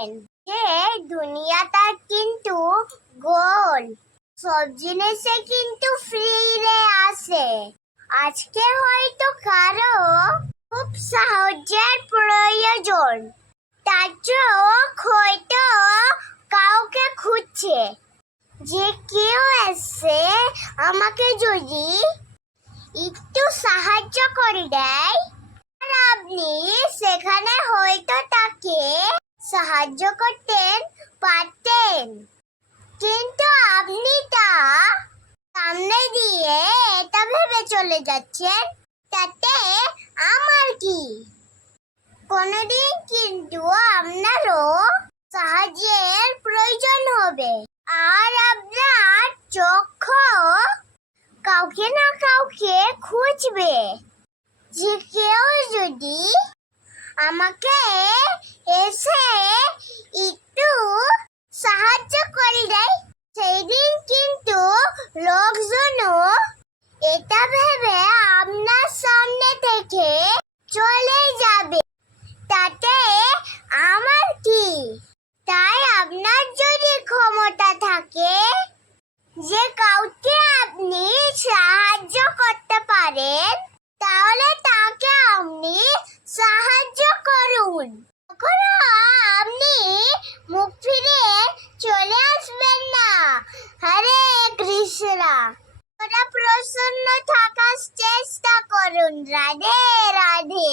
জানেন যে দুনিয়াটা কিন্তু গোল, সব জিনিসে কিন্তু ফিরে আসে। আজকে হয়তো কারো খুব সাহায্যের প্রয়োজন, তার হয়তো কাউকে খুঁজছে যে কেউ এসে আমাকে যদি একটু সাহায্য করে দেয়, আর আপনি সেখানে হয়তো তাকে সাহায্য করতেন পারতেন, কিন্তু আপনি তা সামনে দিয়ে এটা ভেবে চলে যাচ্ছেন তাতে আমার কি। কোনদিন কিন্তু আপনারও সাহায্যের প্রয়োজন হবে, আর আপনার চক্ষু কাউকে না কাউকে খুঁজবে যে কেউ যদি আমাকে এসে একটু সাহায্য করে দেয়। সেই দিন কিন্তু লোকজনও এটা ভেবে আপনার সামনে থেকে চলে যাবে, তাতে আমার কি। তাই আপনার যদি ক্ষমতা থাকে যে কাউকে আপনি সাহায্য করতে পারেন, তাহলে তাকে আপনি সাহায্য করুন। কখনো আপনি মুখ ফিরে চলে আসবেন না। হরে কৃষ্ণ। প্রসন্ন থাকার চেষ্টা করুন। রাধে রাধে।